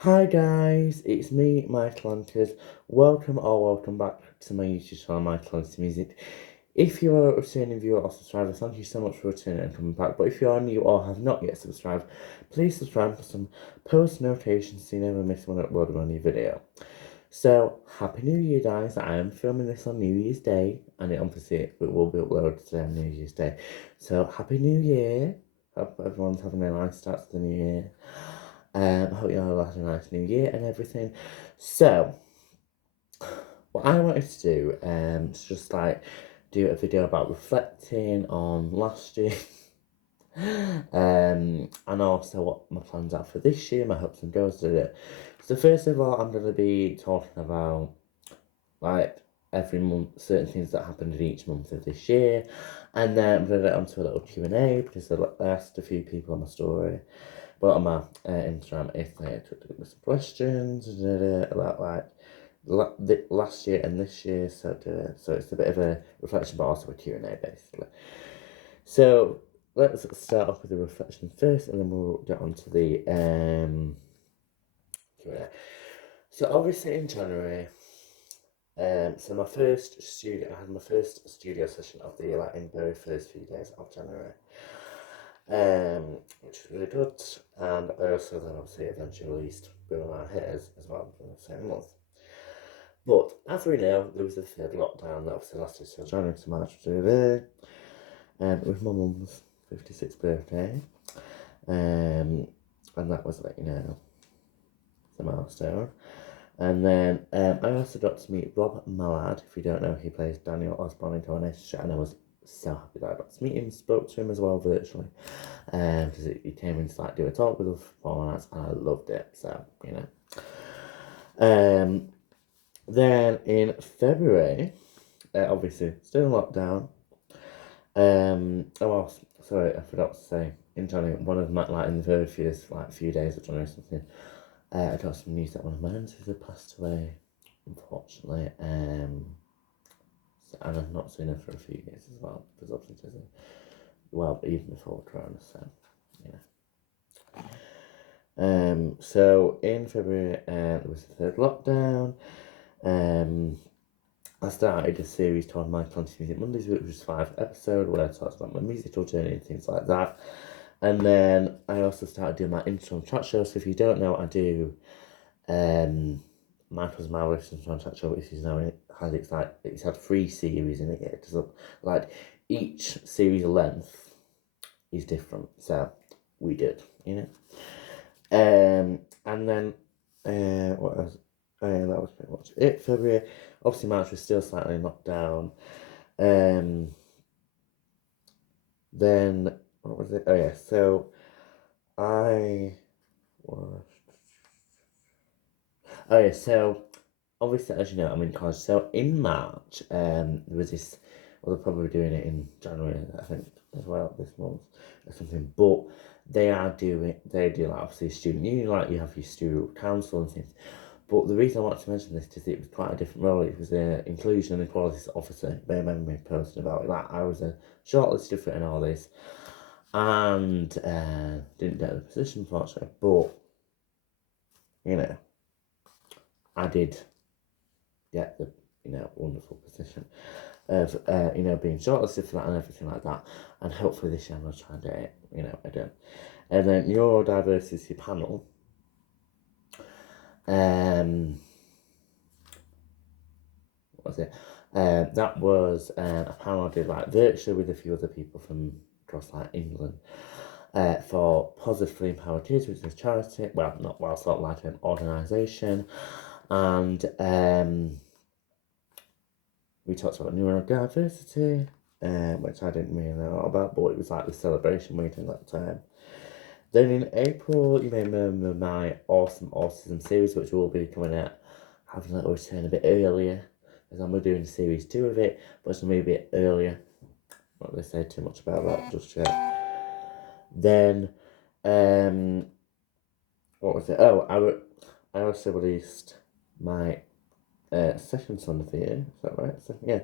Hi guys, it's me, Michael Ankers. Welcome back to my YouTube channel, Michael Ankers Music. If you are a returning viewer or subscriber, thank you so much for returning and coming back. But if you are new or have not yet subscribed, please subscribe for some post notifications so you never miss when I upload a new video. So, Happy New Year guys, I am filming this on New Year's Day, and it will be uploaded today on New Year's Day. So, Happy New Year. Hope everyone's having a nice start to the new year. I hope you all had a nice new year and everything. So, what I wanted to do is just like do a video about reflecting on last year. And also what my plans are for this year, my hopes and goals. So first of all, I'm going to be talking about like every month, certain things that happened in each month of this year, and then I'm going to get onto a little Q&A because I asked a few people on my story, but on my Instagram, if they took me some questions about like the last year and this year, so it's a bit of a reflection, but also a Q&A basically. So let's start off with the reflection first, and then we'll get on to the Q&A. So obviously in January, so I had my first studio session of the year, like in the very first few days of January, which was really good. And I also then obviously eventually released Bill My Hairs as well in the same month. But as we know, there was a third lockdown that obviously lasted till January to March today. It was my mum's 56th birthday, and that was like, the milestone. And then I also got to meet Rob Mallard. If you don't know, he plays Daniel Osborne in Coronation Street, and I was so happy that I got to meet him, spoke to him as well virtually, because he came in to like do a talk with us for 4 nights, and I loved it. So then in February, obviously still in lockdown. Sorry, I forgot to say. In January, one of my like in the very first like few days of January or something, I got some news that one of my aunties had passed away, unfortunately. And I've not seen her for a few years as well, because obviously well, even before Corona, so so in February, there was the third lockdown. I started a series called My Country Music Mondays, which was 5 episodes, where I talked about my musical journey and things like that. And then I also started doing my intro chat show. So if you don't know, I do Michael's Marvelous and chat show, which is now it's had 3 series in it. It's like each series length is different. So we did, And then what else? That was pretty much it. February, obviously March was still slightly knocked down. Then what was it? Oh yeah, so I was. Oh yeah, so obviously as you know, I'm in college. So in March, there was this. Well, they're probably doing it in January, I think, as well this month or something. But they do like obviously student union, like you have your student council and things. But the reason I wanted to mention this is it was quite a different role. It was an inclusion and equality officer. They remember me posting about it. Like I was a shortlisted for it and all this, and didn't get the position unfortunately. But I did get the wonderful position of being shortlisted for that and everything like that. And hopefully this year I'm gonna try and get it. Again. And then neurodiversity panel. What was it? That was a panel I did like virtually with a few other people from across like England for Positively Empowered Kids, which is a charity. Well, not well, sort of like an organisation, and we talked about neurodiversity, which I didn't really know about, but it was like the celebration meeting at the time. Then in April, you may remember my Awesome Autism series, which will be coming out, having a little return a bit earlier, as I'm doing series 2 of it, but it's going to be a bit earlier. Not going to say too much about that just yet. Then, what was it? Oh, I also released my second song of the year. Is that right? So, yeah.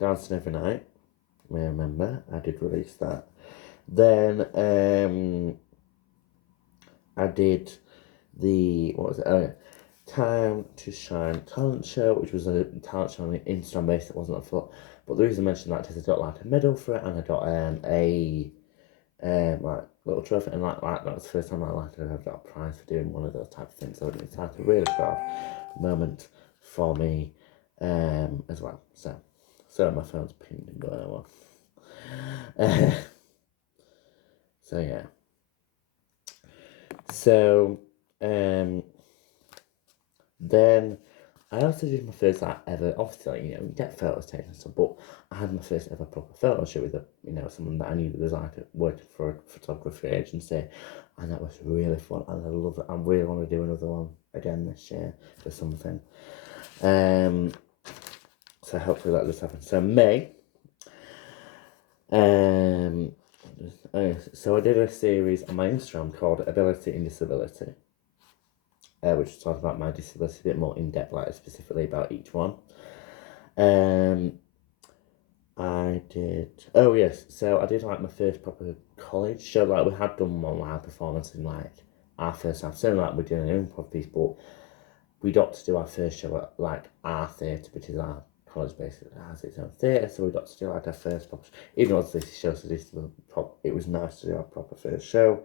Dancing Every Night. You may remember, I did release that. Then I did what was it? Oh, yeah. Time to Shine talent show, which was a talent show on an Instagram base that wasn't a full. But the reason I mentioned that is I got like a medal for it, and I got a like little trophy, and like that was the first time I I've got a prize for doing one of those type of things. So it's like a really proud moment for me, as well. So my phone's pinged and going on. So yeah. So then I also did my first ever, obviously, you get photos taken and stuff, but I had my first ever proper photo shoot with someone that I knew that was working for a photography agency, and that was really fun, and I love it. I really want to do another one again this year for something. So hopefully that just happens. So May, so I did a series on my Instagram called Ability in Disability, which talked about my disability a bit more in depth, like specifically about each one. I did. Oh yes, so I did like my first proper college show. Like we had done one live performance in like our first half. So like we're doing an improv piece, but we got to do our first show at like our theatre, because our college basically has its own theatre. So we got to do like our first proper. Even though this show, so this it was nice to do our proper first show.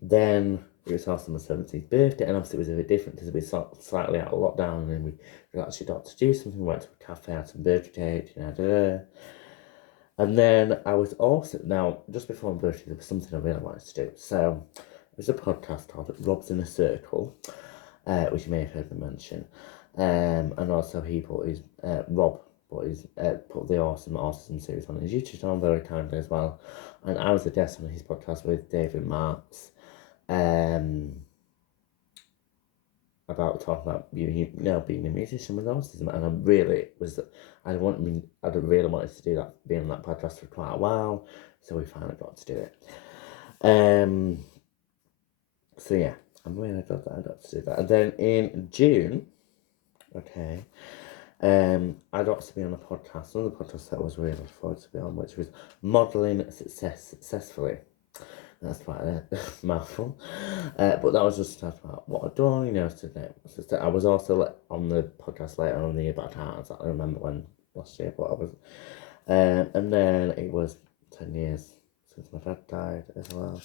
Then it was also my 17th birthday, and obviously it was a bit different because we were slightly out of lockdown, and then we actually got to do something. We went to a cafe, had some birthday cake, And then I was also, now, just before my birthday, there was something I really wanted to do. So it was a podcast called Rob's in a Circle, which you may have heard me mention. And also he put his, Rob put the awesome autism series on his YouTube channel very kindly as well. And I was a guest on his podcast with David Marks, about talking about being a musician with autism, and I really wanted to do that, being on that podcast for quite a while, so we finally got to do it. So yeah, I'm really glad that I got to do that. And then in June, I got to be on a podcast, another podcast that I was really looking forward to be on, which was Modelling Successfully. That's quite a mouthful. But that was just talking about what I'd done, today. I was also on the podcast later on in the year, but I can't exactly remember when last year, but I was. And then it was 10 years since my dad died as well.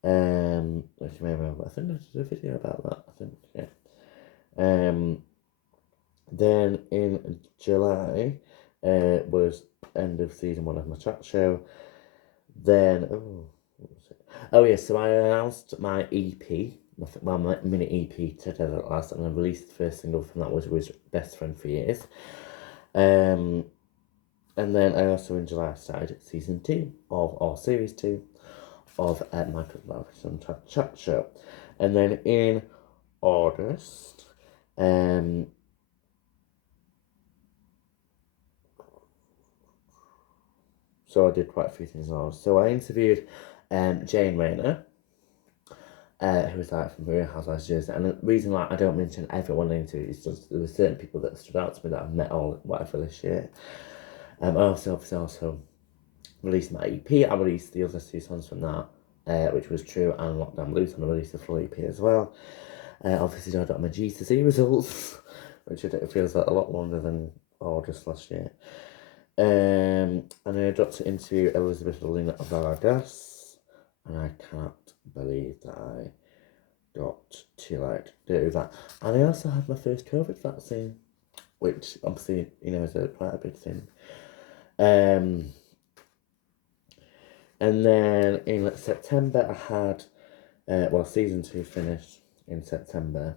Which you may remember. I think I did a video about that, I think, yeah. Then in July, was end of season 1 of my chat show. Then, so I announced my EP, my mini EP today at last, and I released the first single from that, which was Best Friend for Years. And then I also in July started season 2 or series 2 of Michael Larson Chat Show. And then in August, so I did quite a few things in August. So I interviewed Jane Rayner, who was like from Real Housewives of Jersey. And the reason I don't mention everyone in the is just there were certain people that stood out to me that I've met whatever this year. I also released my EP. I released the other 2 songs from that, which was True and Lockdown Blues, and I released the full EP as well. Obviously I got my GCSE results, which feels like a lot longer than August last year. And then I got to interview Elizabeth Lynn Vargas, and I cannot believe that I got to do that. And I also had my first COVID vaccine, which obviously is quite a big thing. And then in September I had season 2 finished in September.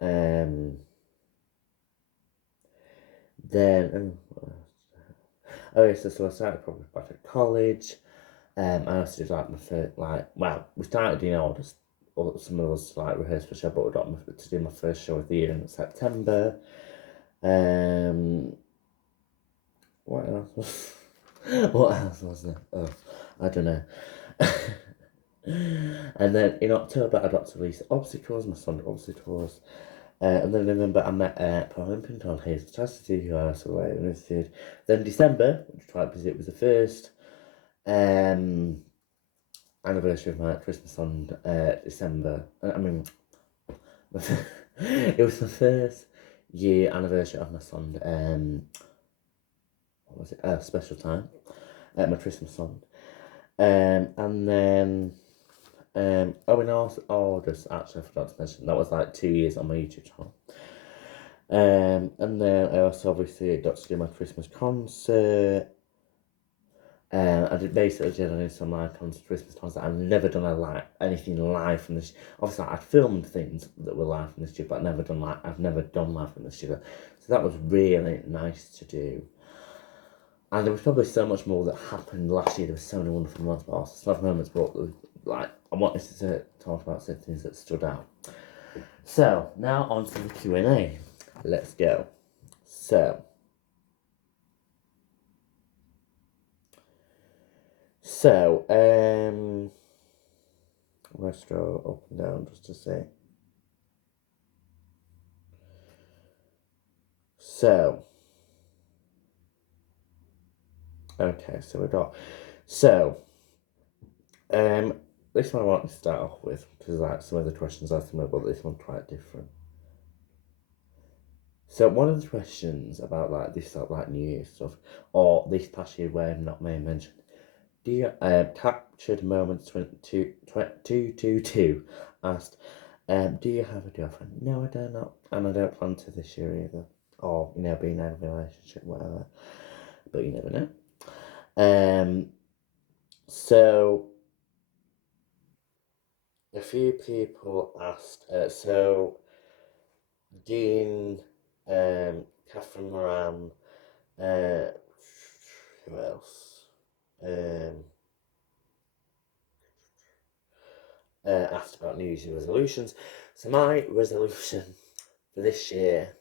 Then so I started probably back at college. I also did my first we started just some of us rehearse for show, but we got to do my first show of the year in September. What else? What else was there? Oh, I don't know. And then in October I got to release Obstacles, my song Obstacles. And then in November I met Paralympian called Hazel Chastity, who I also interviewed. Then December, which was quite busy, it was the first. anniversary of my Christmas on December. It was the first year anniversary of my son. What was it? Special time. My Christmas song. And then in August, actually, I forgot to mention that was like 2 years on my YouTube channel. And then I also obviously got to do my Christmas concert. I did some live concert, Christmas concert. I've never done anything live from this. Obviously, I'd filmed things that were live from the studio, but I've never done live from the studio. So that was really nice to do. And there was probably so much more that happened last year. There were so many wonderful moments, but also sad moments. But I wanted to talk about some things that stood out. So now on to the Q&A. Let's go. So let's scroll up and down just to see. So, okay, so we got, this one I want to start off with, because like some of the questions are similar, but this one's quite different. So one of the questions about like this sort of like New Year stuff, or this past year where not may mentioned, do you captured moments 222 asked, do you have a girlfriend? No, I do not, and I don't plan to this year either, or be in a relationship, whatever. But you never know. So a few people asked. So Dean, Catherine Moran, who else? Asked about New Year's resolutions. So my resolution for this year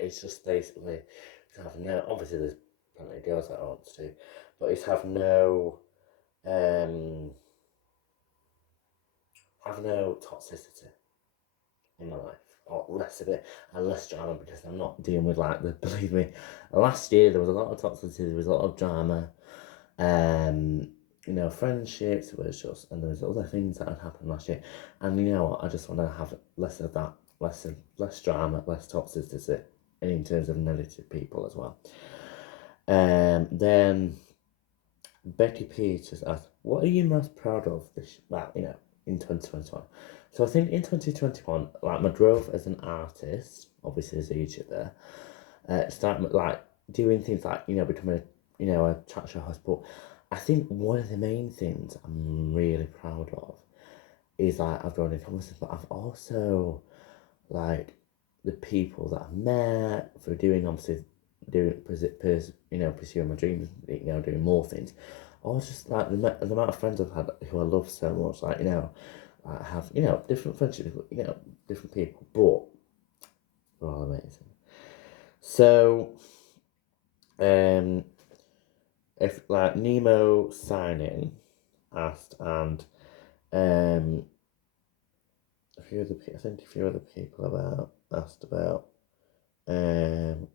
is just basically to have no. Obviously, there's plenty of girls that I want to, but it's have no toxicity in my life, or less of it, and less drama, because I'm not dealing with believe me, last year there was a lot of toxicity, there was a lot of drama, friendships, it was just, and there was other things that had happened last year, and you know what, I just want to have less of that, less drama, less toxicity, and in terms of negative people as well. Then Betty Peters asked, what are you most proud of in 2021? So I think in 2021, my growth as an artist, obviously as a YouTuber, starting doing things becoming a chat show host. But I think one of the main things I'm really proud of is I've grown in confidence, but I've also the people that I've met for pursuing my dreams, doing more things. Or just the amount of friends I've had who I love so much, I have, different friendships, different people, but they're all amazing. So, if Nemo signing asked, and a few other people about asked about, and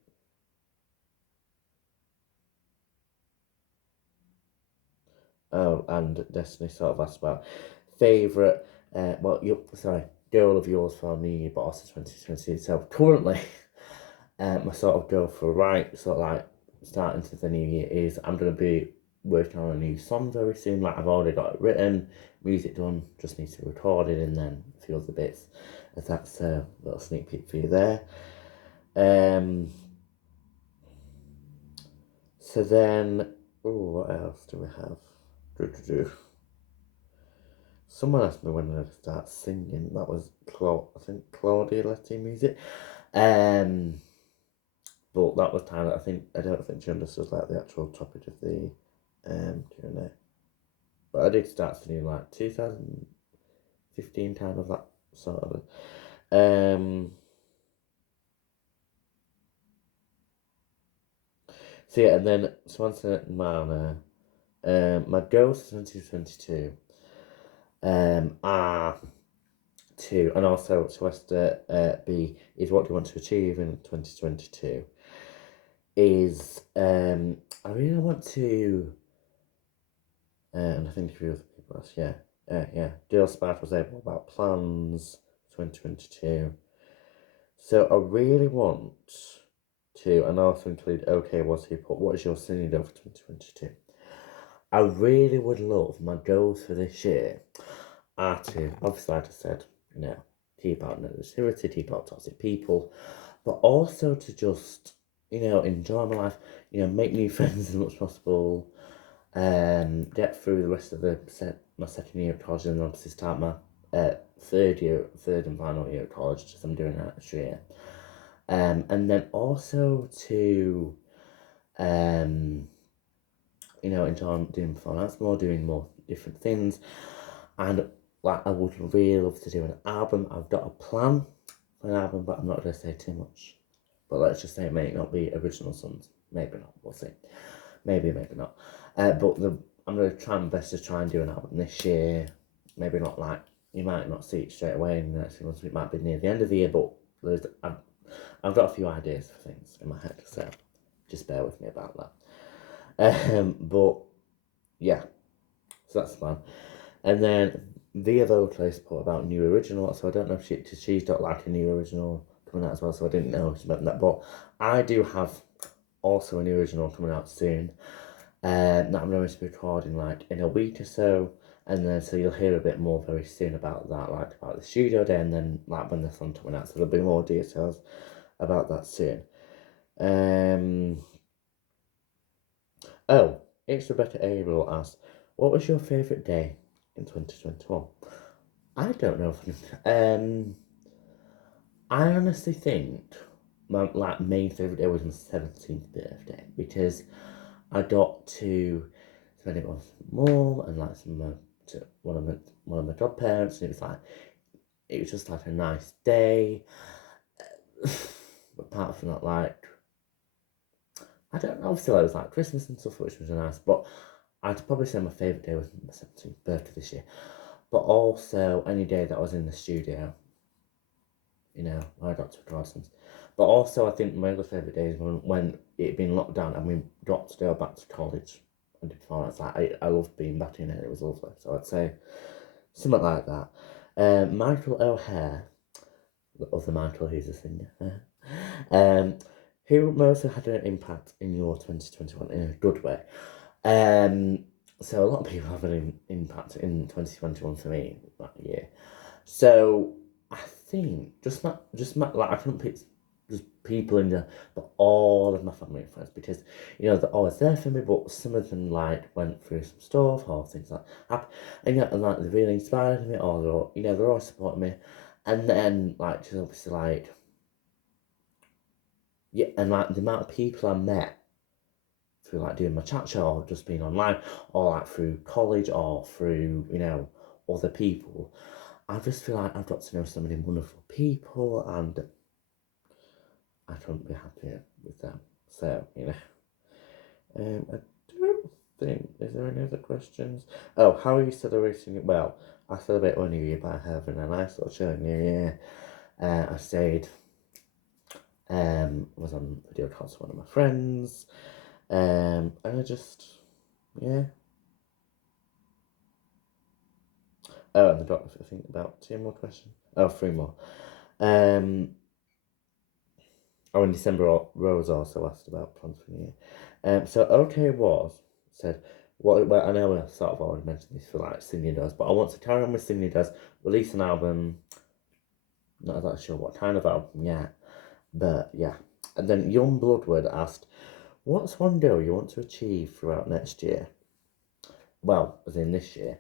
Destiny sort of asked about favourite, goal of yours for me, but also 2020 itself. Currently, my sort of goal for starting to the new year is I'm going to be working on a new song very soon. I've already got it written, music done, just need to record it, and then a few other bits. If that's a little sneak peek for you there. So then, what else do we have? Someone asked me when I start singing. That was Claudia Letty music. But that was time that I don't think she understood the actual topic of the Q&A. But I did start singing 2015 time of that sort of. So yeah, and then Swanson Mana, my goals for 2022 are to, and also Sylvester B, is what do you want to achieve in 2022? Is I really want to, and I think a few other people That's, yeah. Deal Smart was able about plans 2022. So I really want to, and also include, okay, what is your singing goal for 2022? I really would love my goals for this year are to, obviously, like I said, keep out negativity, keep out toxic people, but also to just, enjoy my life, make new friends as much as possible, get through the rest of my second year of college, and obviously start my third and final year of college, because I'm doing that this year. And then also to, enjoy doing performance more, doing more different things, and like I would really love to do an album. I've got a plan for an album, but I'm not going to say too much. But let's just say it may not be original songs. Maybe not. We'll see. Maybe not. But I'm going to try my best to try and do an album this year. Maybe not like, you might not see it straight away in the next few months. It might be near the end of the year, but I've got a few ideas for things in my head, so just bear with me about that. But yeah, so that's fun. And then Via Vocalist put about new original, so I don't know if she's got like a new original coming out as well, so I didn't know she meant that. But I do have also a new original coming out soon. That I'm going to be recording like in a week or so, and then so you'll hear a bit more very soon about that, like about the studio day, and then like when the song's coming out. So there'll be more details about that soon. Oh, it's Rebecca Averill asked, what was your favourite day in 2021? I don't know. I honestly think my main favourite day was my 17th birthday, because I got to spend it with my mum and like one of my godparents, and it was just like a nice day. Apart from that, like, I don't know, obviously it was like Christmas and stuff, which was nice, but I'd probably say my favourite day was my 17th birthday this year. But also any day that I was in the studio, I got to record songs. But also I think my other favourite days when it had been locked down and we got to go back to college and do performance. Like, I loved being back in it, it was lovely. So I'd say something like that. Michael O'Hare, the other Michael who's a singer, who mostly had an impact in your 2021 in a good way. So a lot of people have an impact in 2021 for me that year. So I think like I couldn't pick just people in there, but all of my family and friends, because they're always there for me. But some of them like went through some stuff or things like that, and and like they really inspired me, or they're always supporting me, and then like just obviously like and like the amount of people I met through like doing my chat show or just being online or like through college or through other people. I just feel like I've got to know so many wonderful people, and I couldn't be happier with them. So, I don't think, is there any other questions? Oh, how are you celebrating it? Well, I celebrate my New Year by having a nice little chill New Year. I stayed, was on video calls with one of my friends, and I just, yeah. Oh, and I got, I think, about 2 more questions. Oh, 3 more. Oh, in December, Rose also asked about plans for the year. So OK said, well, I know I sort of already mentioned this for like Singing Does, but I want to carry on with Singing Does, release an album. Not exactly sure what kind of album yet, but yeah. And then Young Bloodwood asked, what's one goal you want to achieve throughout next year? Well, as in this year.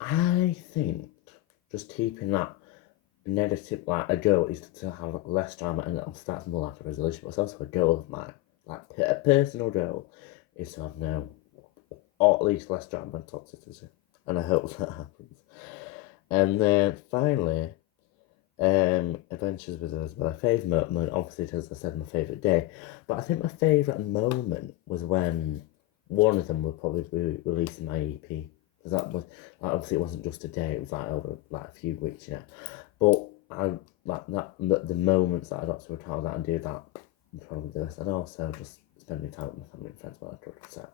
I think just keeping that negative, like a goal is to have less drama, and that's more like a resolution, but it's also a goal of mine. Like a personal goal is to have no, or at least less drama and toxicity, and I hope that happens. And then finally, Adventures with Us. My favourite moment, obviously, as I said, my favourite day, but I think my favourite moment was when one of them would probably be releasing my EP. Because that was, like, obviously it wasn't just a day, it was like over like a few weeks, But I like that the moments that I got to record that and do that probably the best, and also just spending time with my family and friends while I could. So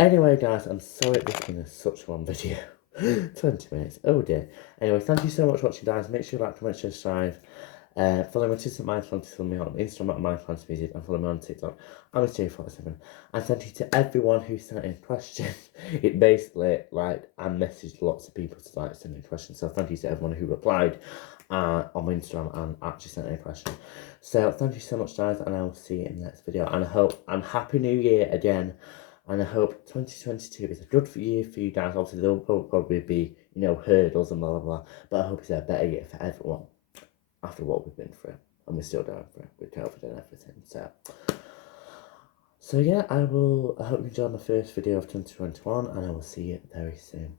Anyway, guys, I'm sorry this has been such a long video. 20 minutes, oh dear. Anyway, thank you so much for watching, guys. Make sure you like, comment, share, subscribe. Follow me on Twitter, follow me on Instagram at MyPlantsMusic, and follow me on TikTok. I'm J47. And thank you to everyone who sent in questions. It basically, like, I messaged lots of people to, like, send in questions. So thank you to everyone who replied on my Instagram and actually sent in a question. So thank you so much, guys, and I will see you in the next video. And I hope, and Happy New Year again. And I hope 2022 is a good year for you guys. Obviously, there will probably be, you know, hurdles and blah, blah, blah. But I hope it's a better year for everyone after what we've been through. And we're still going through with COVID and everything. So yeah, I hope you enjoyed my first video of 2021. And I will see you very soon.